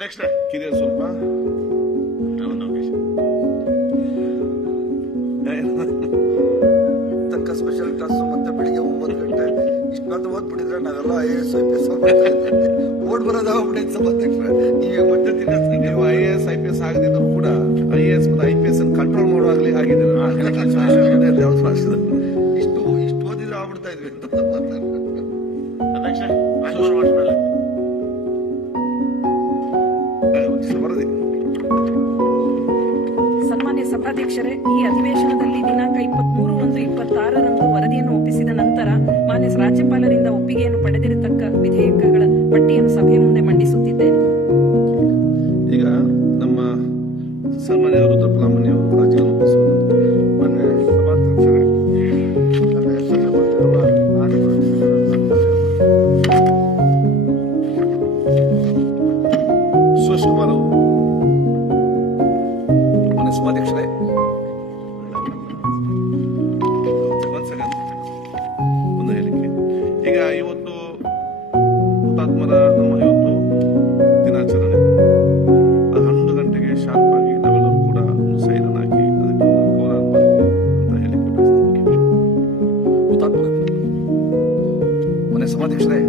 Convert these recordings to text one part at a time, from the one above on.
ಅಧ್ಯಕ್ಷರೇ ಕಿರಿಯ ಸ್ವಲ್ಪ ತಕ್ಕ ಸ್ಪೆಷಲ್ ಕ್ಲಾಸ್ ಮತ್ತೆ ಬೆಳಿಗ್ಗೆ 9 ಗಂಟೆ ಇಷ್ಟೊಂದು ಓದ್ಬಿಟ್ಟಿದ್ರೆ ನಾವೆಲ್ಲ IAS IPS ಓಡ್ ಬರೋದಾಗ್ಬಿಟ್ಟಿತ್ತು ಸಭಾಧ್ಯಕ್ಷರೇ. ಈಗ ಮತ್ತೆ ನೀವು IAS IPS ಆಗದಿದ್ರು ಕೂಡ IAS ಮತ್ತು IPS ಕಂಟ್ರೋಲ್ ಮಾಡುವಾಗಲೇ ಆಗಿದೆ. ಇಷ್ಟು ಓದಿದ್ರೆ ಆಗ್ಬಿಡ್ತಾ ಇದ್ವಿ ಅಂತ ಅಧ್ಯಕ್ಷರೇ ವರದಿ. ಸನ್ಮಾನ್ಯ ಸಭಾಧ್ಯಕ್ಷರೇ, ಈ ಅಧಿವೇಶನದಲ್ಲಿ ದಿನಾಂಕ 23/1/26ರಂದು ವರದಿಯನ್ನು ಒಪ್ಪಿಸಿದ ನಂತರ ಮಾನ್ಯ ರಾಜ್ಯಪಾಲರಿಂದ ಒಪ್ಪಿಗೆಯನ್ನು ಪಡೆದಿರತಕ್ಕ ವಿಧೇಯಕಗಳ ಪಟ್ಟಿಯನ್ನು ಸಭೆಯ ಮುಂದೆ ಮಂಡಿಸುತ್ತಿದ್ದೇನೆ. ಈಗ ನಮ್ಮ ಸನ್ಮಾನ್ಯ ರುದ್ರಪ್ರಲಾಮಣಿ ಅವರು ರಾಜ್ಯವನ್ನು ಒಪ್ಪಿಸುವುದು. ಮೊನ್ನೆ ಸಭಾಧ್ಯಕ್ಷರೇ ನನ್ನ ಹೆಸರಿಗೆ ಬಂದಿರುವ ಸುರೇಶ್ ಕುಮಾರ್ ಅವರು. ಮಾನ್ಯ ಸಭಾಧ್ಯಕ್ಷರೇ, ಒಂದು ಹೇಳಿಕೆ. ಈಗ ಇವತ್ತು ಹುತಾತ್ಮರ ನಮ್ಮ ಇವತ್ತು ದಿನಾಚರಣೆ 11 ಗಂಟೆಗೆ ಶಾರ್ಪ್ ಆಗಿ ನಾವೆಲ್ಲರೂ ಕೂಡ ಒಂದು ಸೈರನ್ ಹಾಕಿ ಅದಕ್ಕೆ ಗೌರವಾರ್ಪಣೆ ಅಂತ ಹೇಳಿಕೆ ಬಯಸ್ತೀನಿ. ಹುತಾತ್ಮರ ದಿನ. ಮಾನ್ಯ ಸಭಾಧ್ಯಕ್ಷರೇ,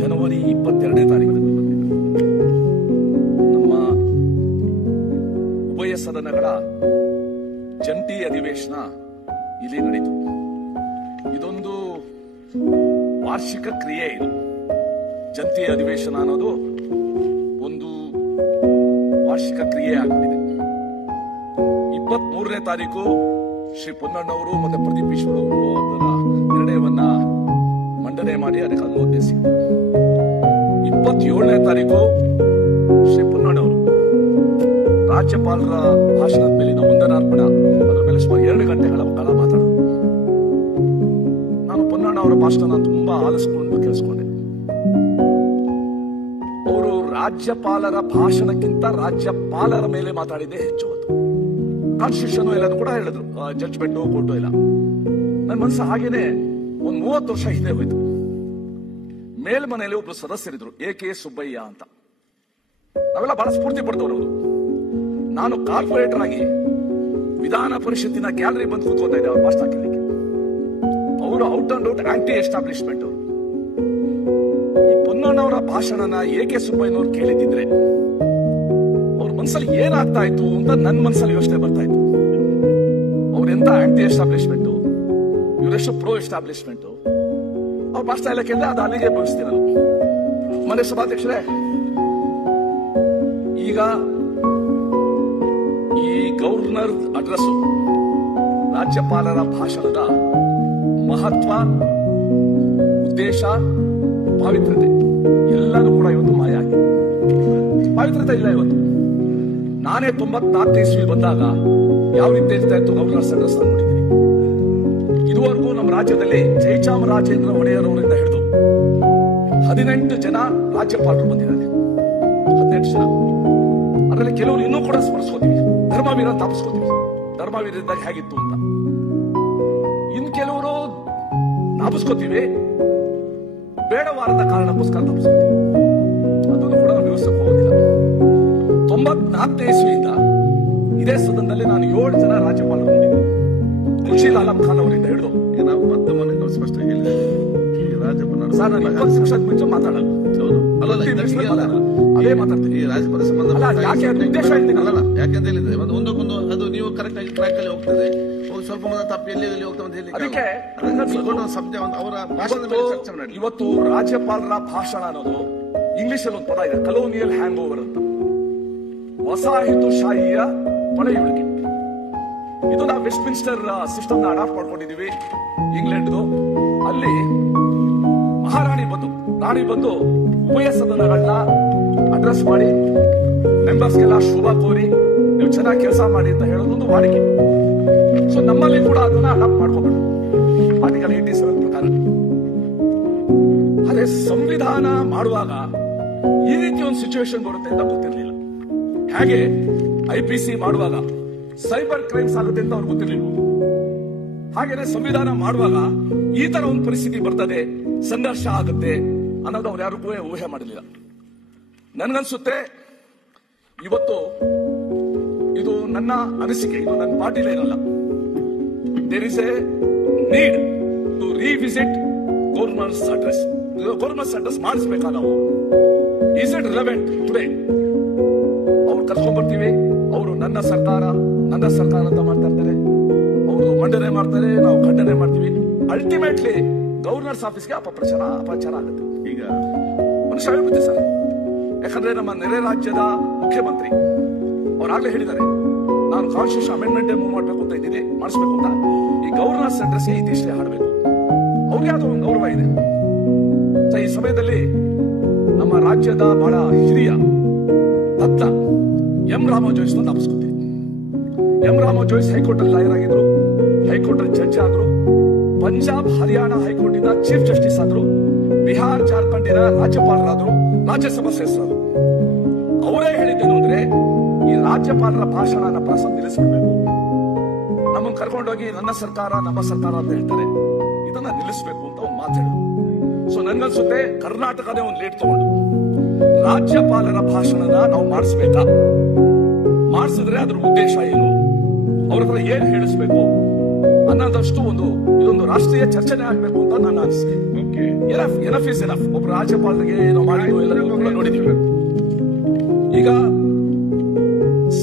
ಜನವರಿ 22ನೇ ತಾರೀಕು ನಮ್ಮ ಉಭಯ ಸದನಗಳ ಜಂಟಿ ಅಧಿವೇಶನ ಇಲ್ಲಿ ನಡೆಯಿತು. ಇದೊಂದು ವಾರ್ಷಿಕ ಕ್ರಿಯೆ. ಇದು ಜಂಟಿ ಅಧಿವೇಶನ ಅನ್ನೋದು ಒಂದು ವಾರ್ಷಿಕ ಕ್ರಿಯೆ ಆಗ್ಬಿಟ್ಟಿದೆ. 23ನೇ ತಾರೀಕು ಶ್ರೀ ಪೊನ್ನಣ್ಣವರು ಮತ್ತೆ ಪ್ರದೀಪ್ ಈಶ್ವರ್ ಅವರು ಅದರ ನಿರ್ಣಯವನ್ನ ಮಂಡನೆ ಮಾಡಿ ಅದಕ್ಕೆ ಅನುಮೋದನೆ ಸಿಕ್ಕಿತು. 27ನೇ ತಾರೀಕು ಶ್ರೀ ಪೊನ್ನಣ್ಣವರು ರಾಜ್ಯಪಾಲರ ಭಾಷಣದ ಮೇಲಿನ ವಂದನಾರ್ಪಣ ಅದರ ಮೇಲೆ ಸುಮಾರು 2 ಗಂಟೆಗಳ ಕಾಲ ಮಾತಾಡೋದು. ನಾನು ಪೊನ್ನಣ್ಣ ಅವರ ಭಾಷಣ ತುಂಬಾ ಆಲಿಸ್ಕೊಂಡು ಕೇಳಿಸ್ಕೊಂಡೆ. ಅವರು ರಾಜ್ಯಪಾಲರ ಭಾಷಣಕ್ಕಿಂತ ರಾಜ್ಯಪಾಲರ ಮೇಲೆ ಮಾತಾಡಿದ್ದೇ ಹೆಚ್ಚು. ಕಾನ್ಸ್ಟಿಟ್ಯೂಷನ್ ಎಲ್ಲನೂ ಕೂಡ ಹೇಳಿದ್ರು, ಜಡ್ಜ್ಮೆಂಟ್ ಕೋರ್ಟು ಇಲ್ಲ. ನನ್ನ ಮನಸ್ಸು ಹಾಗೇನೆ ಒಂದು 30 ವರ್ಷ ಹಿಂದೆ ಹೋಯ್ತು. ಮೇಲ್ಮನೆಯಲ್ಲಿ ಒಬ್ರು ಸದಸ್ಯರಿದ್ರು, AK ಸುಬ್ಬಯ್ಯ ಅಂತ. ನಾವೆಲ್ಲ ಬಹಳ ಸ್ಫೂರ್ತಿ ಪಡೆದವರು. ನಾನು ಕಾರ್ಪೊರೇಟರ್ ಆಗಿ ವಿಧಾನ ಪರಿಷತ್ತಿನ ಗ್ಯಾಲರಿ ಬಂದು ಕೂತ್ಕೋತಾ ಇದ್ದೆ ಅವ್ರ ಭಾಷಣ ಕೇಳಲಿಕ್ಕೆ. ಅವರು out and out anti establishment. ಈ ಪೊನ್ನಣ್ಣವರ ಭಾಷಣನ AK ಸುಬ್ಬಯ್ಯನವ್ರು ಕೇಳಿದ್ರೆ ಅವ್ರ ಮನಸ್ಸಲ್ಲಿ ಏನಾಗ್ತಾ ಇತ್ತು ಅಂತ ನನ್ನ ಮನಸ್ಸಲ್ಲಿ ಯೋಚನೆ ಬರ್ತಾ ಇತ್ತು. ಅವ್ರೆಂತ ಆಂಟಿ ಎಸ್ಟಾಬ್ಲಿಷ್ಮೆಂಟ್, ಇವರೆಷ್ಟು ಪ್ರೋ ಎಸ್ಟಾಬ್ಲಿಷ್ಮೆಂಟ್. ಅವ್ರ ಭಾಷಣ ಎಲ್ಲ ಕೇಳಿದ್ರೆ ಅದು ಅಲ್ಲಿಗೆ ಭಾವಿಸ್ತೀನಿ ನಾನು. ಮಾನ್ಯ ಸಭಾಧ್ಯಕ್ಷರೇ, ಈಗ ಈ ಗವರ್ನರ್ ಅಡ್ರೆಸ್, ರಾಜ್ಯಪಾಲರ ಭಾಷಣದ ಮಹತ್ವ, ಉದ್ದೇಶ, ಪಾವಿತ್ರ್ಯತೆ ಎಲ್ಲನೂ ಕೂಡ ಇವತ್ತು ಮಾಯ ಆಗಿದೆ. ಪಾವಿತ್ರ್ಯತೆ ಇಲ್ಲ ಇವತ್ತು. ನಾನೇ 94ನೇ ಇಸ್ವಿ ಬಂದಾಗ ಯಾವ ರೀತಿ ಇರ್ತಾ ಇತ್ತು ಗವರ್ನರ್ಸ್ ಅಡ್ರೆಸ್ ನೋಡಿದ್ದೀನಿ. ಇದುವರೆಗೂ ನಮ್ಮ ರಾಜ್ಯದಲ್ಲಿ ಜಯಚಾಮರಾಜೇಂದ್ರ ಒಡೆಯರ್ ಅವರಿಂದ ಹಿಡಿದು 18 ಜನ ರಾಜ್ಯಪಾಲರು ಬಂದಿದ್ದಾರೆ. 18 ಜನ. ಅದರಲ್ಲಿ ಕೆಲವರು ಇನ್ನೂ ಕೂಡ ಸ್ಮರಿಸ್ಕೋತೀವಿ. ಧರ್ಮವೀರ ತಾಪಿಸ್ಕೋತೀವಿ, ಧರ್ಮವೀರದಾಗ ಹೇಗಿತ್ತು ಅಂತ. ಇನ್ ಕೆಲವರು ತಾಪಿಸ್ಕೋತೀವಿ, ಬೇಡವಾರದ ಕಾರಣಕ್ಕೋಸ್ಕರ ತಪ್ಪಿಸ್ಕೋತೀವಿ. ಅದನ್ನು ಕೂಡ ನಾವು ವ್ಯವಸ್ಥೆಗೆ ಹೋಗೋದಿಲ್ಲ. 94ನೇ ಇಸ್ವಿಯಿಂದ ಇದೇ ಸದನದಲ್ಲಿ ನಾನು 7 ಜನ ರಾಜ್ಯಪಾಲರು ನೋಡಿದ್ದೆ. ಖುಷಿ ಆಲಂ ಖಾನ್ ಅವರಿಂದ ಹಿಡಿದು ನಾವು ಮತ್ತೆ ಮೊನ್ನೆ ಸ್ಪಷ್ಟ ಹೇಳಿದೆ, ರಾಜ್ಯಪಾಲ ಸರ್ ನಾನು 20 ನಿಮಿಷದ ಮುಂಚೆ ಮಾತಾಡಲ್ಲ. ಅದೇ ಮಾತಾಡ್ತೀನಿ. ಈ ರಾಜ್ಯಪಾಲ ಸಂಬಂಧ ಯಾಕೆ ಉದ್ದೇಶ ಹೇಳ್ತೀನಿ ಅಲ್ಲ, ಯಾಕೆಂತ ಹೇಳಿದ್ರೆ ಒಂದಕ್ಕೊಂದು ಅದು ನೀವು ಕರೆಕ್ಟ್ ಆಗಿ ಟ್ರ್ಯಾಕ್ ಅಲ್ಲಿ ಹೋಗ್ತದೆ. ಸ್ವಲ್ಪ ಮಂದಿ ತಪ್ಪು ಎಲ್ಲಿ ಹೋಗ್ತದೆ ಅಂತ ಹೇಳಿ ಅದಕ್ಕೆ ಅವರ ಭಾಷಣದ ಮೇಲೆ ಚರ್ಚೆ ಮಾಡಿ. ಇವತ್ತು ರಾಜ್ಯಪಾಲರ ಭಾಷಣ ಅನ್ನೋದು ಇಂಗ್ಲಿಷ್ ಅಲ್ಲಿ ಒಂದು ಪದ ಇದೆ, ಕಲೋನಿಯಲ್ ಹ್ಯಾಂಗ್ ಓವರ್ ಅಂತ. ವಸಾಹತುಶಾಹಿಯ ಪಳೆಯುಳಿಕೆ. ಇದು ನಾವು ವೆಸ್ಟ್ ಮಿನ್ಸ್ಟರ್ ಸಿಸ್ಟಮ್ ಅಡಾಪ್ಟ್ ಮಾಡ್ಕೊಂಡಿದೀವಿ ಇಂಗ್ಲೆಂಡ್ದು. ಅಲ್ಲಿ ರಾಣಿ ಬಂದು ಉಭಯ ಸದನಗಳನ್ನ ಅಡ್ರೆಸ್ ಮಾಡಿ ಮೆಂಬರ್ಸ್ಗೆಲ್ಲ ಶುಭ ಕೋರಿ ನೀವು ಚೆನ್ನಾಗಿ ಕೆಲಸ ಮಾಡಿ ಅಂತ ಹೇಳೋದೊಂದು ವಾಡಿಕೆ. ಸೊ ನಮ್ಮಲ್ಲಿ ಕೂಡ ಅದನ್ನ ಅಡಾಪ್ಟ್ ಮಾಡ್ಕೋಬೇಕು ಆರ್ಟಿಕಲ್ 87 ಪ್ರಕಾರ. ಅದೇ ಸಂವಿಧಾನ ಮಾಡುವಾಗ ಈ ರೀತಿ ಒಂದು ಸಿಚುವೇಶನ್ ಬರುತ್ತೆ ಅಂತ ಗೊತ್ತಿರಲಿಲ್ಲ. ಹಾಗೆ IPC ಮಾಡುವಾಗ ಸೈಬರ್ ಕ್ರೈಮ್ಸ್ ಆಗುತ್ತೆ ಅಂತ ಅವ್ರಿಗೆ ಗೊತ್ತಿರಲಿಲ್ಲ. ಹಾಗೇನೆ ಸಂವಿಧಾನ ಮಾಡುವಾಗ ಈ ತರ ಒಂದು ಪರಿಸ್ಥಿತಿ ಬರ್ತದೆ, ಸಂಘರ್ಷ ಆಗುತ್ತೆ ಅನ್ನೋದು ಅವ್ರು ಯಾರಿಗೂ ಊಹೆ ಮಾಡಲಿಲ್ಲ. ನನ್ಗನ್ಸುತ್ತೆ ಇವತ್ತು ಇದು ನನ್ನ ಅನಿಸಿಕೆ, ಇದು ನನ್ನ ಪಾರ್ಟಿಲೇ ಇರಲ್ಲ. There is a need to revisit governor's address. Governor's address ಮಾಡಿಸ್ಬೇಕಾ ನಾವು? Is it relevant today? ಅವ್ರು ಕರ್ಕೊಂಡ್ಬರ್ತೀವಿ, ಅವರು ನನ್ನ ಸರ್ಕಾರ ಅಂತ ಮಾಡ್ತಾ ಇರ್ತಾರೆ, ಅವರು ಮಂಡನೆ ಮಾಡ್ತಾರೆ, ನಾವು ಖಂಡನೆ ಮಾಡ್ತೀವಿ. ಅಲ್ಟಿಮೇಟ್ಲಿ ಗವರ್ನರ್ಸ್ ಆಫೀಸ್ಗೆ ಅಪಪ್ರಚಾರ ಆಗುತ್ತೆ. ಈಗ ಮನುಷ್ಯ ಹೇಳ್ಬಿಡುತ್ತೆ ಸರ್, ಯಾಕಂದ್ರೆ ನಮ್ಮ ನೆರೆ ರಾಜ್ಯದ ಮುಖ್ಯಮಂತ್ರಿ ಅವರಾಗ್ಲೇ ಹೇಳಿದ್ದಾರೆ, ನಾನು ಕಾನ್ಸ್ಟಿಟ್ಯೂಷನ್ ಅಮೆಂಡ್ಮೆಂಟ್ ಮೂವ್ ಮಾಡಬೇಕು ಅಂತ ಇದ್ದೀನಿ, ಮಾಡಿಸ್ಬೇಕು ಅಂತ. ಈ ಗವರ್ನರ್ಸ್ ಅಡ್ರೆಸ್ ಇತಿಷ್ಟೇ ಹಾಡಬೇಕು, ಅವ್ರಿಗೆ ಅದು ಒಂದು ಗೌರವ ಇದೆ. ಈ ಸಮಯದಲ್ಲಿ ನಮ್ಮ ರಾಜ್ಯದ ಬಹಳ ಹಿರಿಯ ಭಕ್ತ ಎಂ ರಾಮೋ ಜೋಯಿಸ್ ಜ್ಞಾಪಿಸ್ಕೊತೀವಿ. ಎಂ ರಾಮೋ ಜೋಯಿಸ್ ಹೈಕೋರ್ಟ್ ಅಲ್ಲಿ ಲಾಯರ್ ಆಗಿದ್ರು, ಹೈಕೋರ್ಟ್ ಅಲ್ಲಿ ಜಡ್ಜ್ ಆದ್ರು, ಪಂಜಾಬ್ ಹರಿಯಾಣ ಹೈಕೋರ್ಟ್ ಇಂದ ಚೀಫ್ ಜಸ್ಟಿಸ್ ಆದ್ರು, ಬಿಹಾರ್ ಜಾರ್ಖಂಡಿನ ರಾಜ್ಯಪಾಲರಾದ್ರು, ರಾಜ್ಯಸಭಾ ಸದಸ್ಯರಾದ್ರು. ಅವರೇ ಹೇಳಿದ್ದೇನು ಅಂದ್ರೆ, ಈ ರಾಜ್ಯಪಾಲರ ಭಾಷಣನ ಪ್ರಸಂಗ ನಿಲ್ಲಿಸಬೇಕು, ನಮ್ಮನ್ನು ಕರ್ಕೊಂಡೋಗಿ ನಮ್ಮ ಸರ್ಕಾರ ಅಂತ ಹೇಳ್ತಾರೆ, ಇದನ್ನ ನಿಲ್ಲಿಸಬೇಕು ಅಂತ ಒಂದು ಮಾತಾಡಿದ್ರು. ಸೊ ನನ್ಗನ್ಸುತ್ತೆ ಕರ್ನಾಟಕನೇ ಒಂದು ಲೀಡ್ ತಗೊಂಡು ರಾಜ್ಯಪಾಲರ ಭಾಷಣನ ನಾವು ಮಾಡಿಸ್ಬೇಕಾ, ಮಾಡಿಸಿದ್ರೆ ಅದ್ರ ಉದ್ದೇಶ ಏನು, ಅವ್ರ ಹತ್ರ ಏನ್ ಹೇಳಿಸ್ಬೇಕು ಅನ್ನೋದಷ್ಟು ಇದೊಂದು ರಾಷ್ಟ್ರೀಯ ಚರ್ಚೆನೆ ಆಗ್ಬೇಕು ಅಂತ ನನ್ನ ಅನಿಸಿಕೆ. Enough is enough. ಒಬ್ಬ ರಾಜ್ಯಪಾಲರಿಗೆ ನಾವು ಮಾಡಿದ್ವಿ, ಎಲ್ಲ ನೋಡಿದೀವಿ. ಈಗ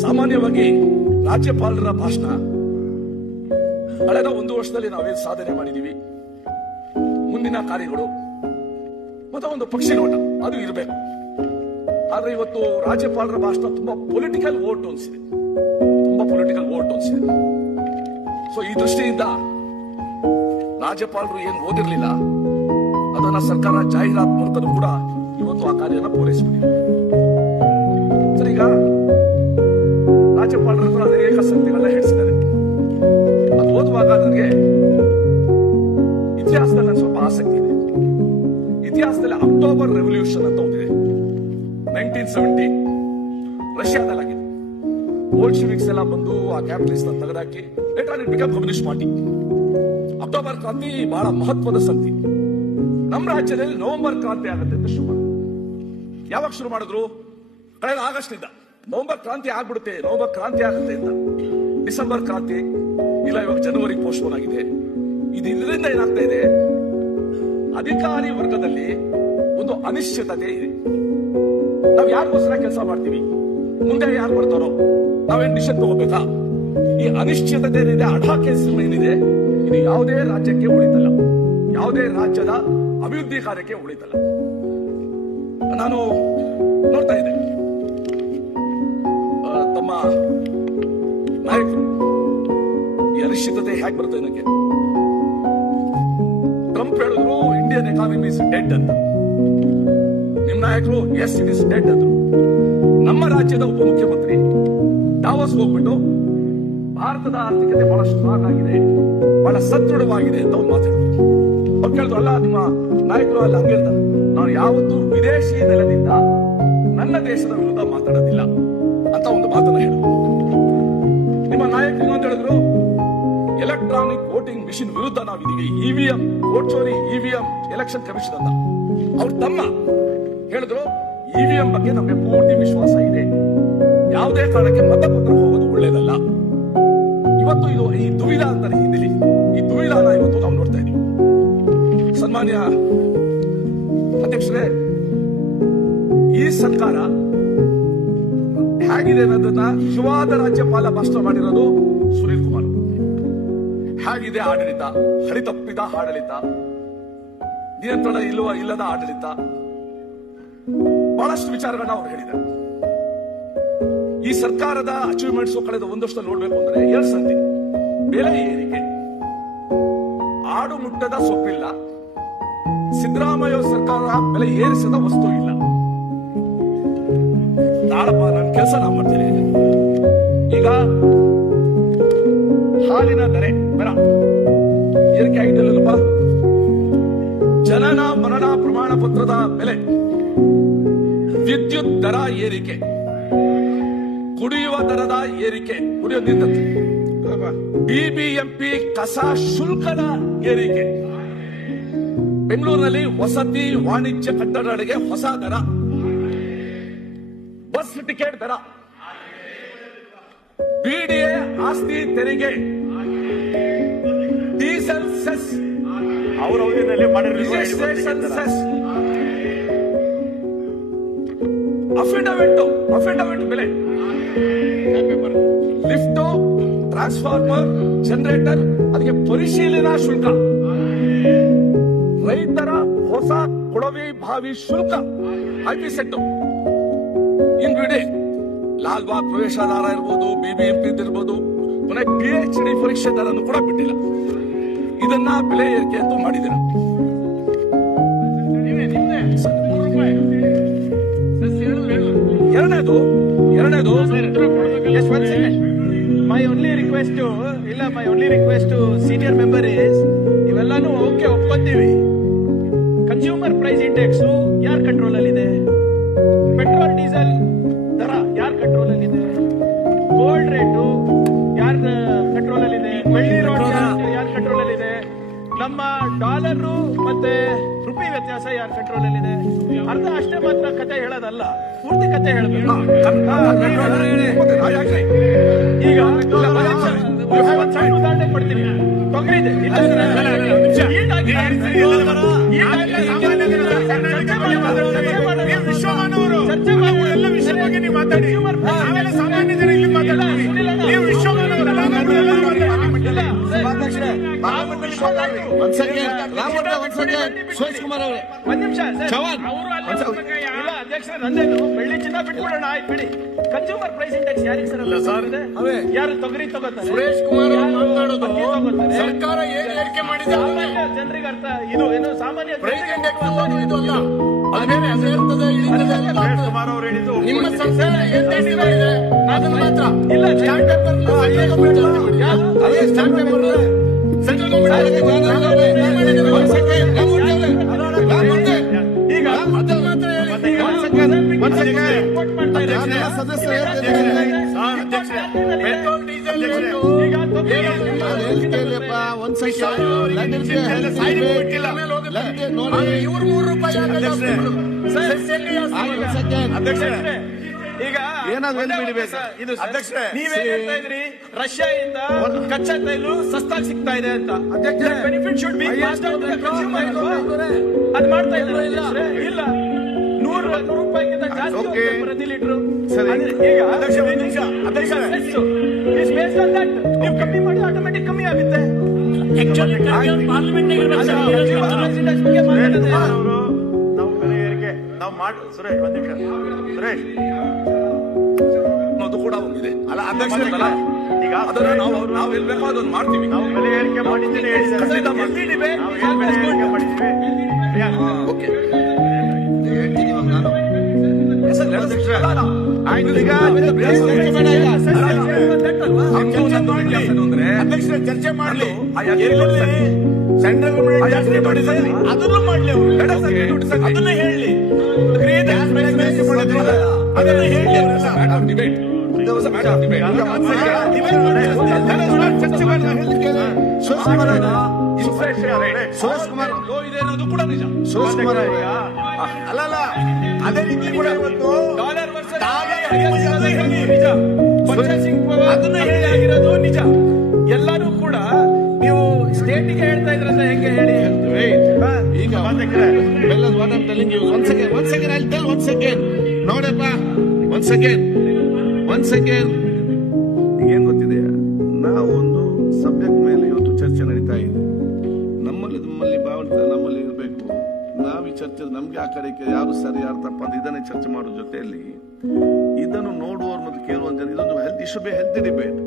ಸಾಮಾನ್ಯವಾಗಿ ರಾಜ್ಯಪಾಲರ ಭಾಷಣ ಕಳೆದ 1 ವರ್ಷದಲ್ಲಿ ನಾವೇನು ಸಾಧನೆ ಮಾಡಿದೀವಿ, ಮುಂದಿನ ಕಾರ್ಯಗಳು ಮತ್ತೆ ಒಂದು ಪಕ್ಷಿ ನೋಟ ಅದು ಇರಬೇಕು. ಆದ್ರೆ ಇವತ್ತು ರಾಜ್ಯಪಾಲರ ಭಾಷಣ ತುಂಬಾ ಪೊಲಿಟಿಕಲ್ ವೋಟ್ ಅನ್ಸಿದೆ. ಸೊ ಈ ದೃಷ್ಟಿಯಿಂದ ರಾಜ್ಯಪಾಲರು ಏನು ಓದಿರ್ಲಿಲ್ಲ ಅದನ್ನ ಸರ್ಕಾರ ಜಾಹೀರಾತು ಮೂಲಕ ಕೂಡ ಇವತ್ತು ಆ ಕಾರ್ಯನ ಪೂರೈಸಿಬಿಟ್ಟಿದೆ. ಸರ್, ಈಗ ರಾಜ್ಯಪಾಲರ ಹತ್ರ ಅನೇಕ ಸಂಗತಿಗಳನ್ನ ಹೇಳಿಸಿದ್ದಾರೆ. ಅದು ಓದುವಾಗ ನನಗೆ ಇತಿಹಾಸದಲ್ಲಿ ನನಗೆ ಸ್ವಲ್ಪ ಆಸಕ್ತಿ ಇದೆ. ಇತಿಹಾಸದಲ್ಲಿ ಅಕ್ಟೋಬರ್ ರೆವಲ್ಯೂಷನ್ ಅಂತ ಓದಿದೆ, 1917 ರಷ್ಯಾದಲ್ಲಾಗಿದೆ. ಬೋಲ್ಶೆವಿಕ್ಸ್ ಎಲ್ಲ ಬಂದು ಆ ಕ್ಯಾಪಿಟಲಿಸ್ಟ್ ತೆಗೆದಾಕಿ later it become communist party. October ಕ್ರಾಂತಿ ಬಹಳ ಮಹತ್ವದ ಸಂಗತಿ. ನಮ್ಮ ರಾಜ್ಯದಲ್ಲಿ ನವೆಂಬರ್ ಕ್ರಾಂತಿ ಆಗುತ್ತೆ ಅಂತ ಶುರು ಮಾಡಿದ್ರು. ಯಾವಾಗ ಶುರು ಮಾಡಿದ್ರು? ಕಳೆದ ಆಗಸ್ಟ್ ಇಂದ ನವೆಂಬರ್ ಕ್ರಾಂತಿ ಆಗ್ಬಿಡುತ್ತೆ, ನವೆಂಬರ್ ಕ್ರಾಂತಿ ಆಗುತ್ತೆ ಅಂತ. ಡಿಸೆಂಬರ್ ಕ್ರಾಂತಿ ಇಲ್ಲ, ಇವಾಗ ಜನವರಿ ಪೋಸ್ಟ್ಪೋನ್ ಆಗಿದೆ. ಇದರಿಂದ ಏನಾಗ್ತಾ ಇದೆ, ಅಧಿಕಾರಿ ವರ್ಗದಲ್ಲಿ ಒಂದು ಅನಿಶ್ಚಿತತೆ ಇದೆ. ನಾವು ಯಾರಿಗೋಸ್ಕರ ಕೆಲಸ ಮಾಡ್ತೀವಿ, ಮುಂದೆ ಯಾರು ಬರ್ತಾರೋ, ನಾವೇನ್ ಡಿಸಿಷನ್ ತಗೋಬೇಕಾ? ಈ ಅನಿಶ್ಚಿತತೆ ಏನಿದೆ, ಅಢಾಕೇಸಮ್ ಏನಿದೆ, ಇದು ಯಾವುದೇ ರಾಜ್ಯಕ್ಕೆ ಉಳಿತಲ್ಲ, ಯಾವುದೇ ರಾಜ್ಯದ ಅಭಿವೃದ್ಧಿ ಕಾರ್ಯಕ್ಕೆ ಉಳಿತಲ್ಲ. ನಾನು ನೋಡ್ತಾ ಇದ್ದೆ, ತಮ್ಮ ನಾಯಕರು ಈ ಅನಿಶ್ಚಿತತೆ ಹೇಗೆ ಬರುತ್ತೆ ನನಗೆ. ಟ್ರಂಪ್ ಹೇಳಿದ್ರು ಇಂಡಿಯನ್ ಎಕಾನಮಿ ಇಸ್ ಡೆಡ್ ಅಂತ, ನಿಮ್ಮ ನಾಯಕರು ಎಸ್ ಇಟ್ ಇಸ್ ಡೆಡ್ ಅಂದ್ರು. ನಮ್ಮ ರಾಜ್ಯದ ಉಪಮುಖ್ಯಮಂತ್ರಿ ದಾವೋಸ್ ಹೋಗ್ಬಿಟ್ಟು ಭಾರತದ ಆರ್ಥಿಕತೆ ಬಹಳ ಸ್ಟ್ರಾಂಗ್ ಆಗಿದೆ, ಬಹಳ ಸದೃಢವಾಗಿದೆ ಅಂತ ಒಂದು ಮಾತಾಡಿದ್ರು. ಅವ್ರು ಕೇಳಿದ್ರು, ಅಲ್ಲ ನಿಮ್ಮ ನಾಯಕರು ಅಲ್ಲ ಹಂಗೆ ಹೇಳ್ತಾರೆ, ನಾನು ಯಾವತ್ತೂ ವಿದೇಶಿ ನೆಲದಿಂದ ನನ್ನ ದೇಶದ ವಿರುದ್ಧ ಮಾತಾಡೋದಿಲ್ಲ ಅಂತ ಒಂದು ಮಾತನ್ನ ಹೇಳಿದ್ರು. ನಿಮ್ಮ ನಾಯಕರು ಇನ್ನೊಂದು ಹೇಳಿದ್ರು, ಎಲೆಕ್ಟ್ರಾನಿಕ್ ವೋಟಿಂಗ್ ಮಿಷಿನ್ ವಿರುದ್ಧ ನಾವಿದ್ದೀವಿ, ಇವಿಎಂ ವೋಟ್ ಚೋರಿ, ಇವಿಎಂ ಎಲೆಕ್ಷನ್ ಕಮಿಷನ್ ಅಂತ. ಅವ್ರ ತಮ್ಮ ಹೇಳಿದ್ರು, ಇವಿಎಂ ಬಗ್ಗೆ ನಮಗೆ ಪೂರ್ತಿ ವಿಶ್ವಾಸ ಇದೆ, ಯಾವುದೇ ಕಾರಣಕ್ಕೆ ಮತಪತ್ರ ಹೋಗೋದು ಒಳ್ಳೇದಲ್ಲ. ಇವತ್ತು ಇದು ಈ ದುವಿಧ ಅಂತಾರೆ ಹಿಂದಿಲಿ, ಈ ದುವಿಧಾನ ಇವತ್ತು ನಾವು ನೋಡ್ತಾ ಇದ್ದೀವಿ. ಸನ್ಮಾನ್ಯ ಅಧ್ಯಕ್ಷರೇ, ಈ ಸರ್ಕಾರ ಹೇಗಿದೆ ಅನ್ನೋದನ್ನ ನಿಜವಾದ ರಾಜ್ಯಪಾಲ ಭಾಷಣ ಮಾಡಿರೋದು ಸುನೀಲ್ ಕುಮಾರ್. ಹೇಗಿದೆ ಆಡಳಿತ, ಹರಿತಪ್ಪಿದ ಆಡಳಿತ, ನಿಯಂತ್ರಣ ಇಲ್ಲದ ಆಡಳಿತ, ಬಹಳಷ್ಟು ವಿಚಾರಗಳನ್ನ ಅವರು ಹೇಳಿದ್ದಾರೆ. ಈ ಸರ್ಕಾರದ ಅಚೀವ್ಮೆಂಟ್ಸ್ ಕಳೆದ 1 ವರ್ಷದಲ್ಲಿ ನೋಡ್ಬೇಕು ಅಂದ್ರೆ 2 ಸಂಗತಿ. ಬೆಲೆ ಏರಿಕೆ, ಆಡು ಮುಟ್ಟದ ಸೊಪ್ಪಿಲ್ಲ, ಸಿದ್ದರಾಮಯ್ಯ ಸರ್ಕಾರ ಬೆಲೆ ಏರಿಸದ ವಸ್ತು ಇಲ್ಲ. ನಾಳಪ್ಪ ನನ್ನ ಕೆಲಸ ನಾನು ಮಾಡ್ತೀನಿ. ಈಗ ಹಾಲಿನ ದರ ಏರಿಕೆ ಆಗಿದ್ದಲ್ಲಪ್ಪ, ಜನನ ಮರಣ ಪ್ರಮಾಣ ಪತ್ರದ ಬೆಲೆ, ವಿದ್ಯುತ್ ದರ ಏರಿಕೆ, ಕುಡಿಯುವ ದರದ ಏರಿಕೆ, ಕುಡಿಯೋ ನೀರು, ಬಿಬಿಎಂಪಿ ಕಸ ಶುಲ್ಕದ ಏರಿಕೆ, ಬೆಂಗಳೂರಿನಲ್ಲಿ ವಸತಿ ವಾಣಿಜ್ಯ ಕಟ್ಟಡಗಳಿಗೆ ಹೊಸ ದರ, ಬಸ್ ಟಿಕೆಟ್ ದರ, ಬಿಡಿಎ ಆಸ್ತಿ ತೆರಿಗೆ, ಡೀಸೆಲ್ ಸೆಸ್, ಅವರ ಅವಧಿಯಲ್ಲಿ ರಿಜಿಸ್ಟ್ರೇಷನ್ ಸೆಸ್, ಅಫಿಡವಿಟ್ ಬೆಲೆ, ಲಿಫ್ಟ್, ಟ್ರಾನ್ಸ್ಫಾರ್ಮರ್, ಜನರೇಟರ್, ಅದಕ್ಕೆ ಪರಿಶೀಲನಾ ಶುಲ್ಕ, ರೈತರ ಹೊಸ ಕೊಳವೆ ಬಾವಿ ಶುಲ್ಕ, ಐಪಿ ಸೆಟ್, ಇನ್ ಬಿಡಿ ಲಾಲ್ಬಾಗ್ ಪ್ರವೇಶಾಧಾರ ಇರ್ಬೋದು, ಬಿಬಿಎಂಪಿ ಇರ್ಬೋದು, ಪುನಃ PhD ಪರೀಕ್ಷೆ ದರನ್ನು ಕೂಡ ಬಿಟ್ಟಿಲ್ಲ. ಇದನ್ನ ಬೆಲೆ ಏರಿಕೆ ಅಂತೂ ಮಾಡಿದ್ದೀರ. ಎರಡನೇದು my only request senior member is, ಇವೆಲ್ಲಾನು ಓಕೆ ಒಪ್ಕೊಂತೀವಿ. ಕನ್ಸ್ಯೂಮರ್ ಪ್ರೈಸ್ ಇಂಡೆಕ್ಸ್ ಯಾರ್ ಕಂಟ್ರೋಲ್ ಅಲ್ಲಿ ಇದೆ? ಪೆಟ್ರೋಲ್ ಡೀಸೆಲ್ ದರ ಯಾರ್ ಕಂಟ್ರೋಲ್ ಅಲ್ಲಿ ಇದೆ? ಗೋಲ್ಡ್ ರೇಟು ಯಾರ್ ಕಂಟ್ರೋಲ್ ಅಲ್ಲಿ ಇದೆ? ಬೆಳ್ಳಿ ರೋಡ್ ಯಾರ್ ಕಂಟ್ರೋಲ್ ಅಲ್ಲಿ ಇದೆ? ನಮ್ಮ ಡಾಲರ್ ಮತ್ತೆ ರುಪಿ ವ್ಯತ್ಯಾಸ ಯಾರ್ ಕಂಟ್ರೋಲ್ ಅಲ್ಲಿ ಇದೆ? ಅರ್ಧ ಅಷ್ಟೇ ಮಾತ್ರ ಕತೆ ಹೇಳೋದಲ್ಲ, ಪೂರ್ತಿ ಕತೆ ಹೇಳಬೇಕು. ಈಗ ಉದಾಹರಣೆ ಕೊಡ್ತೀನಿ. ತೊಗರಿದೆ ವಿಶ್ವಮಾನವರು ಚರ್ಚೆ ಮಾಡಿ ಎಲ್ಲ ವಿಷಯ ಬಗ್ಗೆ ನೀವು ಮಾತಾಡಿ. ಆಮೇಲೆ ಸಾಮಾನ್ಯ ಜನ ಇಲ್ಲಿ ಮಾತಾಡ್ತೀವಿ. ನೀವು ವಿಶ್ವಮಾನವರು ಸುರೇಶ್ ಕುಮಾರ್ ಅವರೇ ಒಂದ್ ನಿಮಿಷ ಇಲ್ಲ ಅಧ್ಯಕ್ಷರೇ, ನಂದೇನು ಬೆಳ್ಳಿ ಚಿನ್ನ ಬಿಟ್ಬಿಡೋಣ, ಆಯ್ತು ಬಿಡಿ. ಕನ್ಸ್ಯೂಮರ್ ಪ್ರೈಸ್ ಇಂಡೆಕ್ಸ್ ಯಾರಿಗೆ ಸರ್? ಯಾರು ತೊಗರಿ ತಗೋತಾರೆ? ಸುರೇಶ್ ಕುಮಾರ್ ಸರ್ಕಾರ ಏನ್ ಏರಿಕೆ ಮಾಡಿದೆ ಜನರಿಗೆ ಅರ್ಥ ಇದು ಏನು ಸಾಮಾನ್ಯ ಕುಮಾರ್ ಅವರು ಹೇಳಿದ್ದು ನಿಮ್ಮ ಸಂಸ್ಥೆ ಅದನ್ನು ಮಾತ್ರ ಇಲ್ಲ ಈಗ ನೀವೇ ಹೇಳ್ತಾ ಇದ್ರಿ ರಷ್ಯಾದಿಂದ ಕಚ್ಚಾ ತೈಲು ಸಸ್ತಾಗಿ ಸಿಗ್ತಾ ಇದೆ ಅಂತ. ಬೆನಿಫಿಟ್ ಶುಡ್ ಬಿ ಅದ್ ಮಾಡ್ತಾ ಇದ್ದಾರೆ ಇಲ್ಲ 100 ರೂಪಾಯಿಗಿಂತ ಜಾಸ್ತಿ ಪ್ರತಿ ಲೀಟರ್. ನೀವು ಕಮ್ಮಿ ಮಾಡಿ ಆಟೋಮೆಟಿಕ್ ಕಮ್ಮಿ ಆಗುತ್ತೆ. ನಾವು ಬೆಲೆ ಏರಿಕೆ ನಾವು ಮಾಡಿ ಸುರೇಶ್ ಒಂದ್ ನಿಮಿಷ ಸುರೇಶ್ ಅನ್ನೋದು ಕೂಡ ಒಂದಿದೆ ಅಲ್ಲ ಅಧ್ಯಕ್ಷ. ಈಗ ಅದನ್ನ ನಾವು ಎಲ್ಲಿ ಬೇಕೋ ಅದನ್ನು ಮಾಡ್ತೀವಿ. ನಾವು ಬೆಲೆ ಏರಿಕೆ ಮಾಡಿದ್ದೇನೆ ಓಕೆ ಹೇಳ್ತೀನಿ ಇವಾಗ ನಾನು ಅಧ್ಯಕ್ಷರ ಚರ್ಚೆ ಮಾಡಲಿ. ಸೆಂಟ್ರಲ್ ಗವರ್ಮೆಂಟ್ ಜಾಸ್ತಿ ಮಾಡಿದ್ರೆ ಅದನ್ನು ಮಾಡಲಿ, ಅದನ್ನ ಹೇಳಿ, ಅದನ್ನ ಹೇಳಿ. ಸುರೇಶ್ ಕುಮಾರ್ ಲೋ ಇದೆ ಅನ್ನೋದು ಕೂಡ ನಿಜ. ಸುರೇಶ್ ಕುಮಾರ್ ಅಲ್ಲ ಅದೇ ರೀತಿ ಕೂಡ ಇವತ್ತು ಡಾಲರ್ ನಿಜ, ಪರ್ಚೇಸಿಂಗ್ ಪವರ್ ಅದನ್ನ ಹೇಳಿ ಆಗಿರೋದು ನಿಜ. ಎಲ್ಲರೂ ಕೂಡ ನೀವು ಸ್ಟೇಟ್ಗೆ ಹೇಳ್ತಾ ಇದ್ರಂತ ಹೆಂಗೆ ಹೇಳಿ? ಈಗ ನೋಡಪ್ಪ ಒಂದ್ ಸೆಕೆಂಡ್ ಏನ್ ಗೊತ್ತಿದೆ, ನಾವೊಂದು ಸಬ್ಜೆಕ್ಟ್ ಮೇಲೆ ಇವತ್ತು ಚರ್ಚೆ ನಡೀತಾ ಇದೆ. ನಮ್ಮಲ್ಲಿ ಭಾವನೆ ನಮ್ಮಲ್ಲಿ ಇರಬೇಕು. ನಾವು ಈ ಚರ್ಚೆ ನಮ್ಗೆ ಆ ಕಡೆ ಯಾರು ಸರಿ ಯಾರು ತಪ್ಪ ಅಂತ ಇದನ್ನೇ ಚರ್ಚೆ ಮಾಡೋ ಜೊತೆಯಲ್ಲಿ ಇದನ್ನು ನೋಡುವವರು ಮತ್ತು ಕೇಳುವ ಜನ ಇದೊಂದು ಹೆಲ್ತಿ ಡಿಬೇಟ್.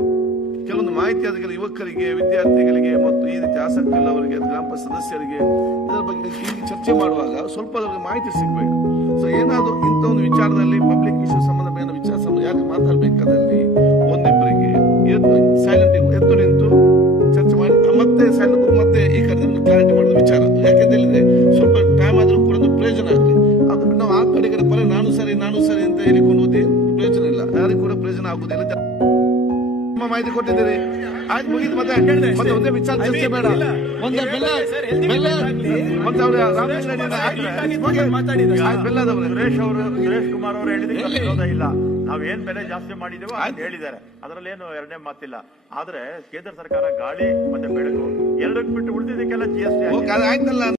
ಕೆಲವೊಂದು ಮಾಹಿತಿ ಅದಕ್ಕೆ ಯುವಕರಿಗೆ, ವಿದ್ಯಾರ್ಥಿಗಳಿಗೆ ಮತ್ತು ಈ ರೀತಿ ಆಸಕ್ತಿ ಉಳ್ಳವರಿಗೆ, ಗ್ರಾಮ ಪಂಚಾಯತ್ ಸದಸ್ಯರಿಗೆ ಇದರ ಬಗ್ಗೆ ಈ ಚರ್ಚೆ ಮಾಡುವಾಗ ಸ್ವಲ್ಪ ಅದಕ್ಕೆ ಮಾಹಿತಿ ಸಿಗಬೇಕು. ಸೊ ಏನಾದ್ರು ಇಂಥ ಒಂದು ವಿಚಾರದಲ್ಲಿ ಪಬ್ಲಿಕ್ ಇಶ್ಯೂ ಸಂಬಂಧ ವಿಚಾರ ಯಾರಿಗೆ ಮಾತಾಡಬೇಕಾದಲ್ಲಿ ಒಂದಿಬ್ಬರಿಗೆ ಸೈಲೆಂಟ್ ಎದ್ದು ನಿಂತು ಚರ್ಚೆ ಮಾಡಿ ಮತ್ತೆ ಸೈಲೆಂಟ್ ಮತ್ತೆ ಈ ಕಡೆ ಕ್ಲಾರಿಟಿ ಮಾಡೋದು ವಿಚಾರ. ಯಾಕೆಂದ್ರೆ ಸ್ವಲ್ಪ ಟೈಮ್ ಆದ್ರೂ ಕೂಡ ಒಂದು ಪ್ರಯೋಜನ ಆಗಲಿ. ಅದು ನಾವು ಆ ಕಡೆ ಬರೀ ನಾನು ಸರಿ ಅಂತ ಹೇಳಿಕೊಂಡು ಪ್ರಯೋಜನ ಇಲ್ಲ, ಯಾರಿಗೂ ಕೂಡ ಪ್ರಯೋಜನ ಆಗುದಿಲ್ಲ. ನಮ್ಮ ಮಾಹಿತಿ ಕೊಟ್ಟಿದ್ದೀರಿ. ಆಯ್ತು, ಮುಗಿದು ಮತ್ತೆ ಒಂದೇ ವಿಚಾರ ಚರ್ಚೆ ಬೇಡ. ಒಂದೇ ಬೆಲ್ಲ ಮತ್ತೆ ಅವರು ಸುರೇಶ್ ಕುಮಾರ್ ಅವರು ಹೇಳಿದ್ರೆ ವಿರೋಧ ಇಲ್ಲ. ನಾವೇನ್ ಬೆಲೆ ಜಾಸ್ತಿ ಮಾಡಿದೇವೋ ಅಂತ ಹೇಳಿದ್ದಾರೆ, ಅದರಲ್ಲೇನು ಎರಡನೇ ಮಾತಿಲ್ಲ. ಆದ್ರೆ ಕೇಂದ್ರ ಸರ್ಕಾರ ಗಾಳಿ ಮತ್ತೆ ಬೆಳಕು ಎರಡಕ್ಕೆ ಬಿಟ್ಟು ಉಳಿದಿದ್ದಕ್ಕೆಲ್ಲ GST ಆಯ್ತಲ್ಲ.